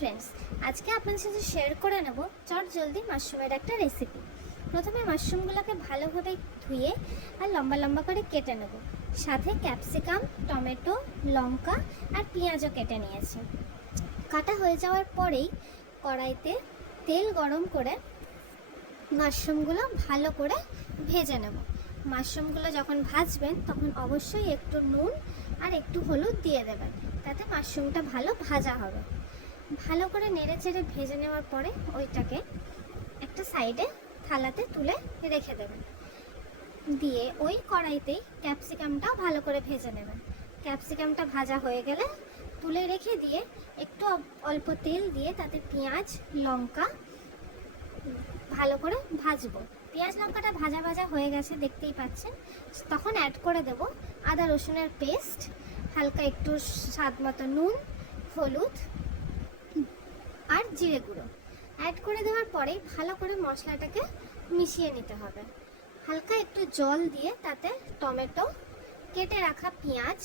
Friends, আজকে আপনাদের সাথে শেয়ার করে নেব চটজলদি মাশরুমের একটা রেসিপি। প্রথমে মাশরুমগুলোকে ভালোভাবে ধুয়ে আর লম্বা লম্বা করে কেটে নেব। সাথে ক্যাপসিকাম, টমেটো, লঙ্কা আর পেঁয়াজও কেটে নিয়েছি। কাটা হয়ে যাওয়ার পরেই কড়াইতে তেল গরম করে মাশরুমগুলো ভালো করে ভেজে নেব। মাশরুমগুলো যখন ভাজবেন তখন অবশ্যই একটু নুন আর একটু হলুদ দিয়ে দেবেন, তাতে মাশরুমটা ভালো ভাজা হবে। ভালো করে নেড়ে চেড়ে ভেজে নেওয়ার পরে ওইটাকে একটা সাইডে থালাতে তুলে রেখে দেবেন। দিয়ে ওই কড়াইতেই ক্যাপসিকামটাও ভালো করে ভেজে নেবেন। ক্যাপসিকামটা ভাজা হয়ে গেলে তুলে রেখে দিয়ে একটু অল্প তেল দিয়ে তাতে পেঁয়াজ, লঙ্কা ভালো করে ভাজবো। পেঁয়াজ লঙ্কাটা ভাজা ভাজা হয়ে গেছে দেখতেই পাচ্ছেন। তখন অ্যাড করে দেব আদা রসুনের পেস্ট, হালকা একটু স্বাদ মতো নুন, হলুদ আর জিরে গুঁড়ো অ্যাড করে দেওয়ার পরে ভালো করে মশলাটাকে মিশিয়ে নিতে হবে। হালকা একটু জল দিয়ে তাতে টমেটো, কেটে রাখা পেঁয়াজ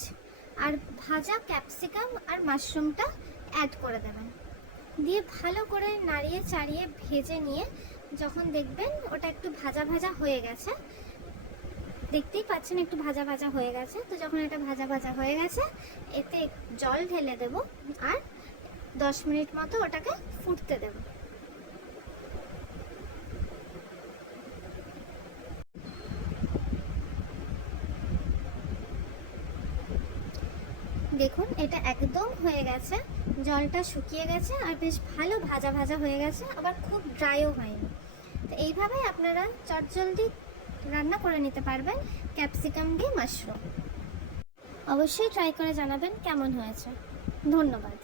আর ভাজা ক্যাপসিকাম আর মাশরুমটা অ্যাড করে দেবেন। দিয়ে ভালো করে নাড়িয়ে চাড়িয়ে ভেজে নিয়ে যখন দেখবেন ওটা একটু ভাজা ভাজা হয়ে গেছে, দেখতেই পাচ্ছেন একটু ভাজা ভাজা হয়ে গেছে, তো যখন এটা ভাজা ভাজা হয়ে গেছে এতে জল ঢেলে দেব আর 10 মিনিট মতো ওটাকে ফুটতে দেব। দেখুন এটা একদম হয়ে গেছে, জলটা শুকিয়ে গেছে আর বেশ ভালো ভাজা ভাজা হয়ে গেছে, আবার খুব ড্রাইও হয়নি। তো এইভাবেই আপনারা চটজলদি রান্না করে নিতে পারবেন ক্যাপসিকাম দিয়ে মাশরুম। অবশ্যই ট্রাই করে জানাবেন কেমন হয়েছে। ধন্যবাদ।